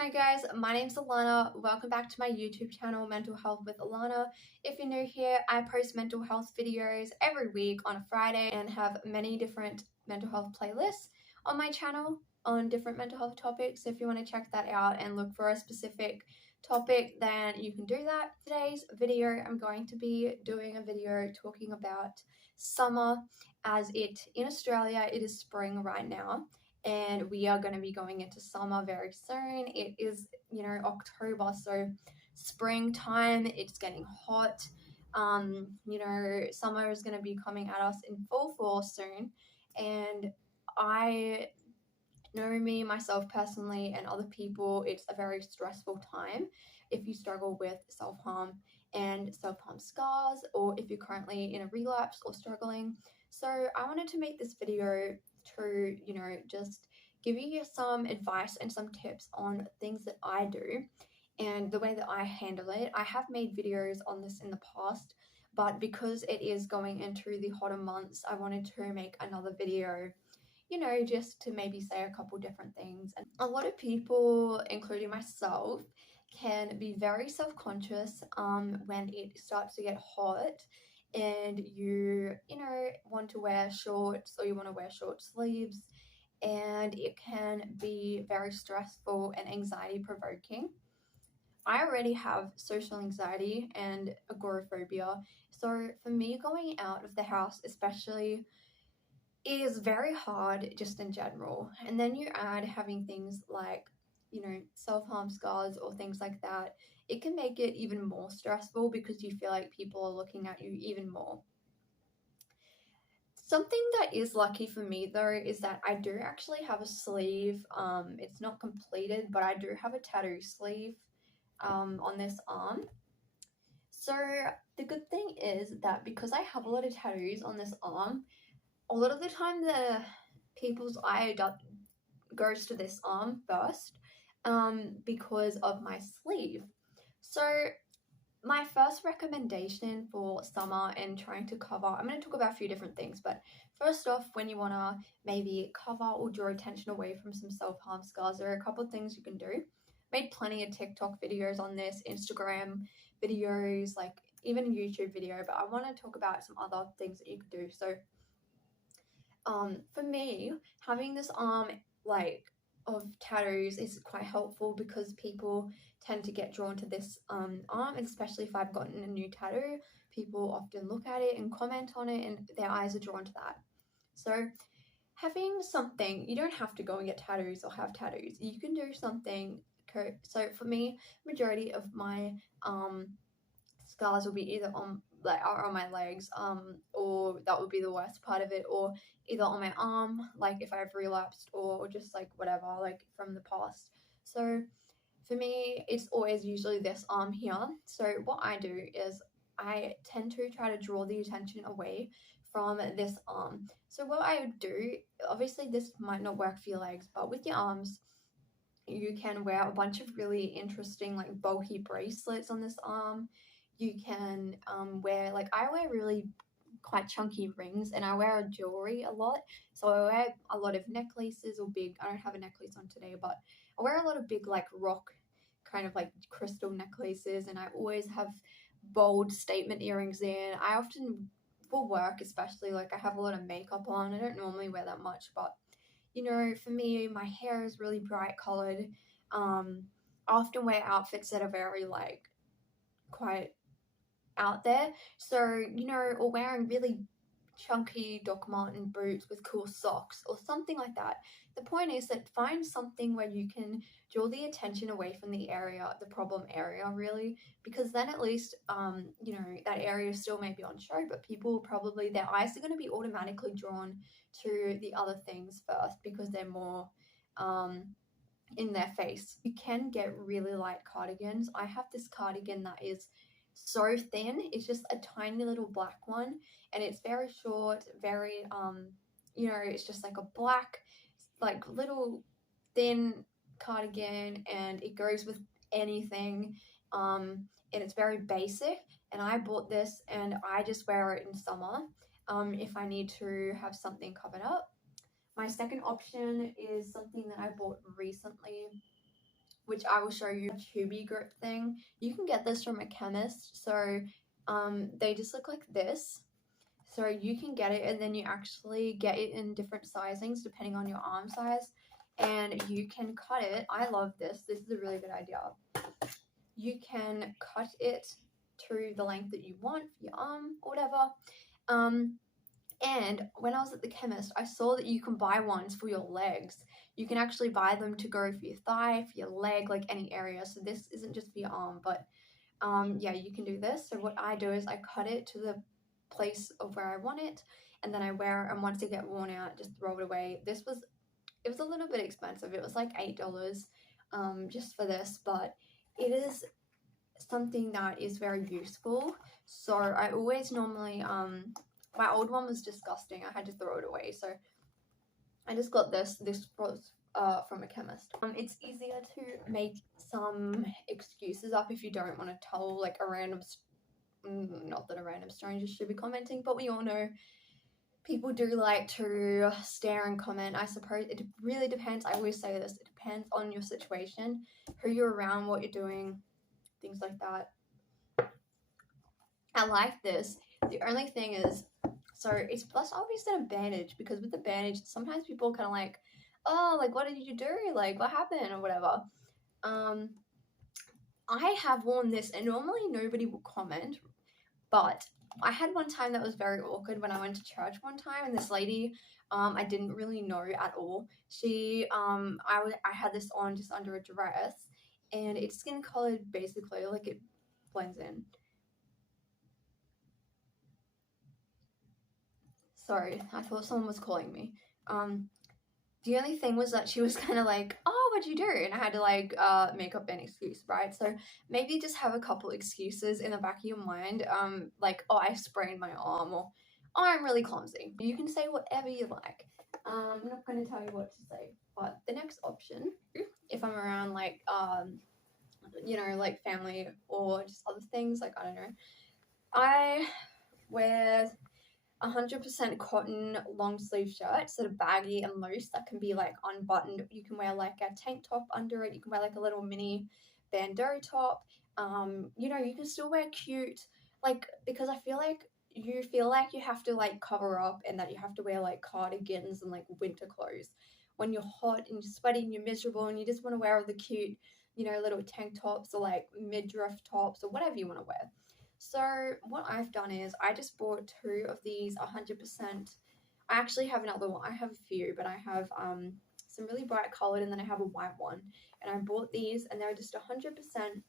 Hi guys, my name's Alana. Welcome back to my YouTube channel, Mental Health with Alana. If you're new here, I post mental health videos every week on a Friday and have many different mental health playlists on my channel on different mental health topics. So if you want to check that out and look for a specific topic, then you can do that. Today's video, I'm going to be doing a video talking about summer in Australia, it is spring right now. And we are going to be going into summer very soon. It is, October, so springtime, it's getting hot. Summer is going to be coming at us in full force soon. And I know me, myself personally, and other people, it's a very stressful time if you struggle with self-harm and self-harm scars, or if you're currently in a relapse or struggling. So I wanted to make this video to, just give you some advice and some tips on things that I do and the way that I handle it. I have made videos on this in the past, but because it is going into the hotter months, I wanted to make another video, just to maybe say a couple different things. And a lot of people, including myself, can be very self-conscious when it starts to get hot and you want to wear shorts or you want to wear short sleeves, and it can be very stressful and anxiety provoking. I already have social anxiety and agoraphobia, so for me, going out of the house especially is very hard just in general. And then you add having things like, self-harm scars or things like that, it can make it even more stressful because you feel like people are looking at you even more. Something that is lucky for me though is that I do actually have a sleeve. It's not completed, but I do have a tattoo sleeve on this arm. So the good thing is that because I have a lot of tattoos on this arm, a lot of the time the people's eye goes to this arm first because of my sleeve. So my first recommendation for summer and trying to cover, I'm going to talk about a few different things, but first off, when you want to maybe cover or draw attention away from some self-harm scars, there are a couple of things you can do. Made plenty of TikTok videos on this, Instagram videos, like even a YouTube video, but I want to talk about some other things that you could do. So for me, having this arm of tattoos is quite helpful because people tend to get drawn to this arm, and especially if I've gotten a new tattoo, people often look at it and comment on it and their eyes are drawn to that. So having something, you don't have to go and get tattoos or have tattoos. You can do something. So for me, majority of my scars will be either on my legs, or that would be the worst part of it, or either on my arm, like if I've relapsed, or just like whatever, like from the past. So for me, it's always usually this arm here. So what I do is I tend to try to draw the attention away from this arm. So what I would do, obviously this might not work for your legs, but with your arms, you can wear a bunch of really interesting like bulky bracelets on this arm. You can wear, like I wear really quite chunky rings and I wear jewelry a lot. So I wear a lot of necklaces or big, I don't have a necklace on today, but I wear a lot of big like rock kind of like crystal necklaces, and I always have bold statement earrings in. I often, for work especially, like I have a lot of makeup on. I don't normally wear that much, but for me, my hair is really bright colored. I often wear outfits that are very like quite out there. So, or wearing really chunky Doc Marten boots with cool socks or something like that. The point is that find something where you can draw the attention away from the problem area really, because then at least, that area still may be on show, but people probably, their eyes are going to be automatically drawn to the other things first because they're more, in their face. You can get really light cardigans. I have this cardigan that is so thin. It's just a tiny little black one, and it's very short, very it's just like a black, like little thin cardigan, and it goes with anything, and it's very basic. And I bought this and I just wear it in summer if I need to have something covered up. My second option is something that I bought recently, which I will show you, a tubey grip thing. You can get this from a chemist. So they just look like this. So you can get it, and then you actually get it in different sizings depending on your arm size, and you can cut it. I love this. This is a really good idea. You can cut it to the length that you want for your arm or whatever. And when I was at the chemist, I saw that you can buy ones for your legs. You can actually buy them to go for your thigh, for your leg, like any area. So this isn't just for your arm, but yeah, you can do this. So what I do is I cut it to the place of where I want it, and then I wear it, and once it get worn out, just throw it away. It was a little bit expensive. It was like $8 just for this, but it is something that is very useful. So I always normally my old one was disgusting. I had to throw it away. So I just got this was from a chemist. It's easier to make some excuses up if you don't want to tell like a random not that a random stranger should be commenting, but we all know people do like to stare and comment. I suppose it really depends. I always say this, it depends on your situation, who you're around, what you're doing, things like that. I like this. The only thing is, so it's plus obviously an advantage, because with the bandage, sometimes people kind of like, oh, like, what did you do? Like, what happened or whatever. I have worn this, and normally nobody will comment, but I had one time that was very awkward when I went to church one time, and this lady, I didn't really know at all. She, I had this on just under a dress, and it's skin colored basically, like it blends in. Sorry, I thought someone was calling me. The only thing was that she was kind of like, oh, what'd you do? And I had to like make up an excuse, right? So maybe just have a couple excuses in the back of your mind, like, oh, I sprained my arm, or oh, I'm really clumsy. You can say whatever you like. I'm not going to tell you what to say, but the next option, if I'm around like you know, like family or just other things, like I don't know, I wear 100% cotton long sleeve shirts that are baggy and loose, that can be like unbuttoned. You can wear like a tank top under it. You can wear like a little mini bandeau top. You know, you can still wear cute, like, because I feel like you have to like cover up, and that you have to wear like cardigans and like winter clothes when you're hot and you're sweaty and you're miserable, and you just want to wear all the cute, you know, little tank tops or like midriff tops or whatever you want to wear. So what I've done is I just bought 2 of these 100%. I actually have another one. I have a few, but I have some really bright colored, and then I have a white one. And I bought these, and they're just 100%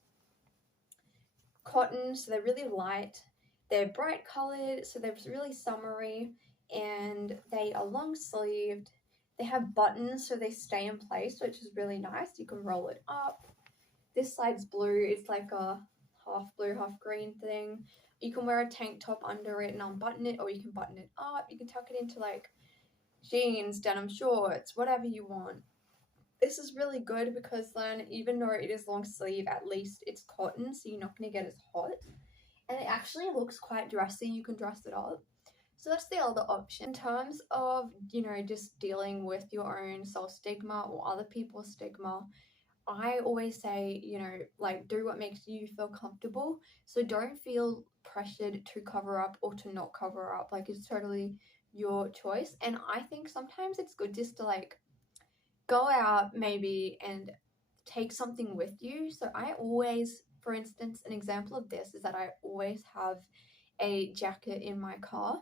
cotton, so they're really light. They're bright colored, so they're really summery, and they are long sleeved. They have buttons, so they stay in place, which is really nice. You can roll it up. This side's blue. It's like a half blue, half green thing. You can wear a tank top under it and unbutton it, or you can button it up. You can tuck it into like jeans, denim shorts, whatever you want. This is really good because then, even though it is long sleeve, at least it's cotton, so you're not going to get as hot. And it actually looks quite dressy. You can dress it up. So that's the other option. In terms of, you know, just dealing with your own self-stigma or other people's stigma, I always say, you know, like, do what makes you feel comfortable. So don't feel pressured to cover up or to not cover up. Like, it's totally your choice. And I think sometimes it's good just to like go out maybe and take something with you. So I always, for instance, an example of this is that I always have a jacket in my car.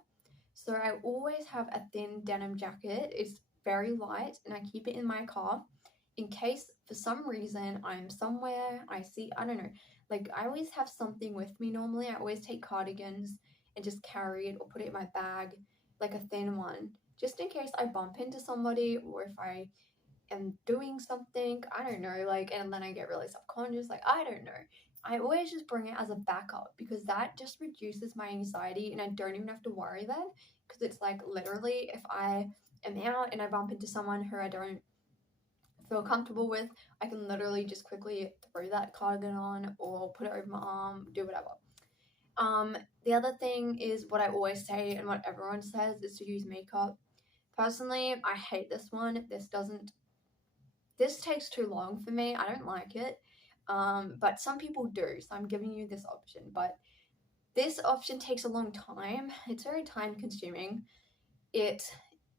So I always have a thin denim jacket. It's very light, and I keep it in my car in case for some reason I'm somewhere, I don't know, like I always have something with me normally. I always take cardigans and just carry it or put it in my bag, like a thin one, just in case I bump into somebody, or if I am doing something, I don't know, like, and then I get really subconscious, like, I don't know. I always just bring it as a backup, because that just reduces my anxiety, and I don't even have to worry then, because it's like literally if I am out and I bump into someone who I don't feel comfortable with, I can literally just quickly throw that cardigan on or put it over my arm, do whatever. The other thing is what I always say and what everyone says is to use makeup. Personally, I hate this one. This doesn't this takes too long for me. I don't like it. But some people do, so I'm giving you this option. But this option takes a long time. It's very time consuming. It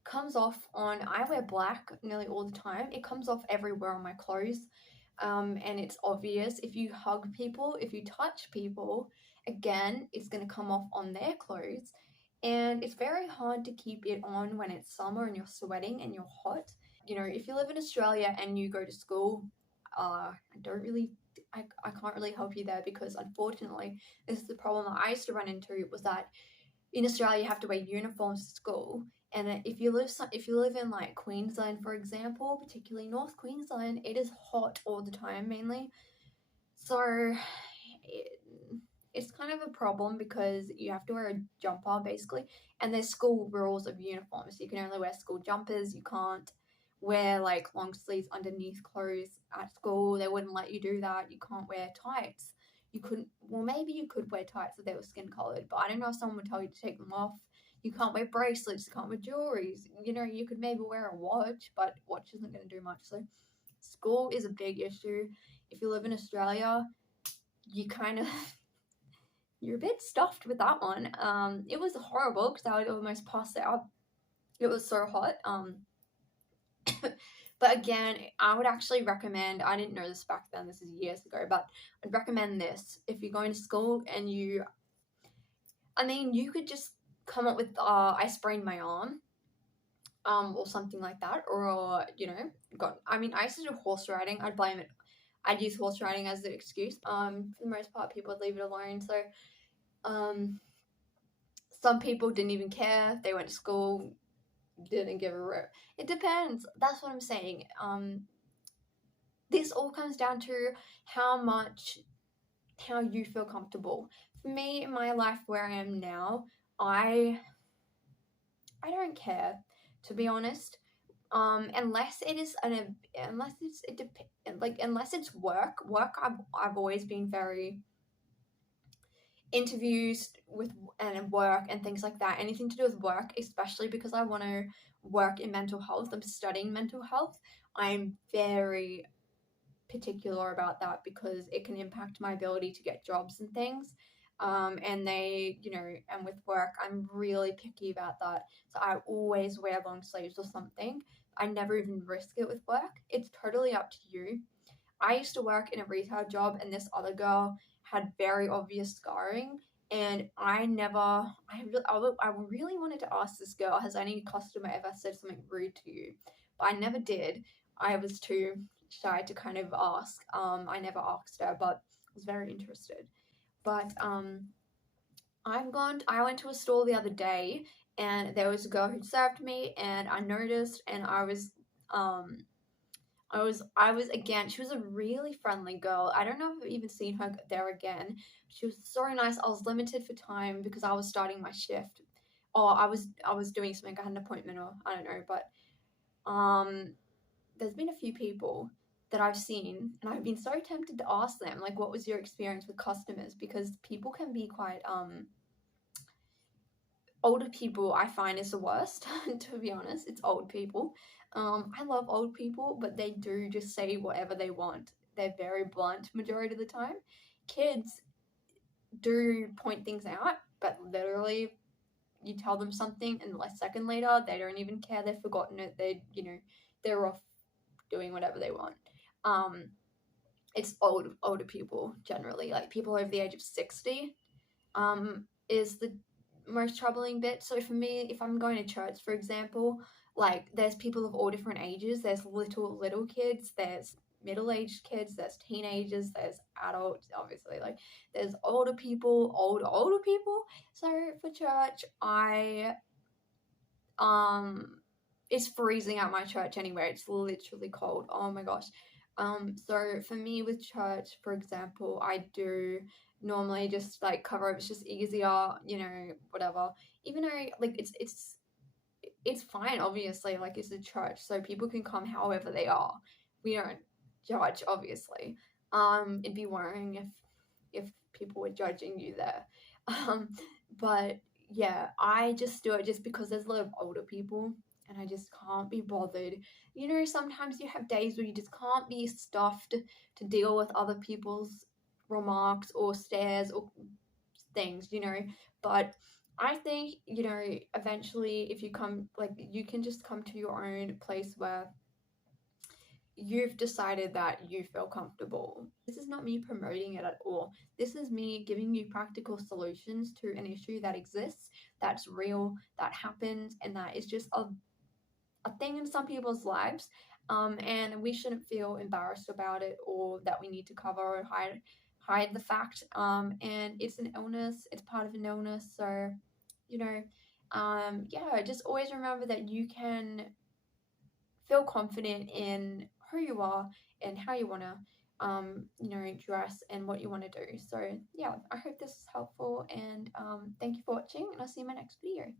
comes off on, I wear black nearly all the time. It comes off everywhere on my clothes. And it's obvious if you hug people, if you touch people, again, it's going to come off on their clothes. And it's very hard to keep it on when it's summer and you're sweating and you're hot. You know, if you live in Australia and you go to school, I can't really help you there, because unfortunately, this is the problem that I used to run into, was that in Australia you have to wear uniforms to school. And if you live in like Queensland, for example, particularly North Queensland, it is hot all the time mainly. So it, it's kind of a problem because you have to wear a jumper basically, and there's school rules of uniforms. You can only wear school jumpers. You can't wear like long sleeves underneath clothes at school. They wouldn't let you do that. You can't wear tights. You couldn't. Well, maybe you could wear tights if they were skin colored, but I don't know if someone would tell you to take them off. You can't wear bracelets. You can't wear jewelry. You know, you could maybe wear a watch, but watch isn't going to do much. So, school is a big issue. If you live in Australia, you kind of you're a bit stuffed with that one. It was horrible because I would almost pass out. It was so hot. But again, I would actually recommend, I didn't know this back then, this is years ago, but I'd recommend this if you're going to school and you could just come up with, I sprained my arm, or something like that, or, you know, I used to do horse riding. I'd use horse riding as the excuse. For the most part, people would leave it alone. So, some people didn't even care. They went to school, didn't give a rip. It depends. That's what I'm saying. This all comes down to how you feel comfortable. For me, in my life where I am now, I don't care, to be honest. Unless it is unless it's work. I've always been very interviews with and work and things like that. Anything to do with work, especially because I want to work in mental health. I'm studying mental health. I'm very particular about that because it can impact my ability to get jobs and things. And and with work, I'm really picky about that. So I always wear long sleeves or something. I never even risk it with work. It's totally up to you. I used to work in a retail job, and this other girl had very obvious scarring. And I really wanted to ask this girl, has any customer ever said something rude to you? But I never did. I was too shy to kind of ask. I never asked her, but I was very interested. But I went to a store the other day, and there was a girl who served me, and I noticed, and I was again, she was a really friendly girl. I don't know if I've even seen her there again. She was so nice. I was limited for time because I was starting my shift. Or I was doing something, I had an appointment, or I don't know, but there's been a few people that I've seen, and I've been so tempted to ask them, like, what was your experience with customers? Because people can be quite older people, I find, is the worst. To be honest, it's old people. I love old people, but they do just say whatever they want. They're very blunt majority of the time. Kids do point things out, but literally you tell them something and like a second later they don't even care. They've forgotten it. They're off doing whatever they want. It's older people generally, like people over the age of 60, is the most troubling bit. So for me, if I'm going to church, for example, like there's people of all different ages. There's little kids, there's middle-aged kids, there's teenagers, there's adults, obviously, like there's older people, older people. So for church, it's freezing at my church anyway. It's literally cold. Oh my gosh. So for me with church, for example, I do normally just like cover up. It's just easier, whatever. Even though like it's fine, obviously, like it's a church, so people can come however they are. We don't judge, obviously. It'd be worrying if people were judging you there. But yeah, I just do it just because there's a lot of older people, and I just can't be bothered. You know, sometimes you have days where you just can't be stuffed to deal with other people's remarks or stares or things, you know. But I think, you know, eventually if you come, like, you can just come to your own place where you've decided that you feel comfortable. This is not me promoting it at all. This is me giving you practical solutions to an issue that exists, that's real, that happens, and that is just a thing in some people's lives. And we shouldn't feel embarrassed about it or that we need to cover or hide the fact. And it's an illness, it's part of an illness. So, you know, yeah, just always remember that you can feel confident in who you are and how you want to you know, dress and what you want to do. So yeah, I hope this is helpful, and thank you for watching, and I'll see you in my next video.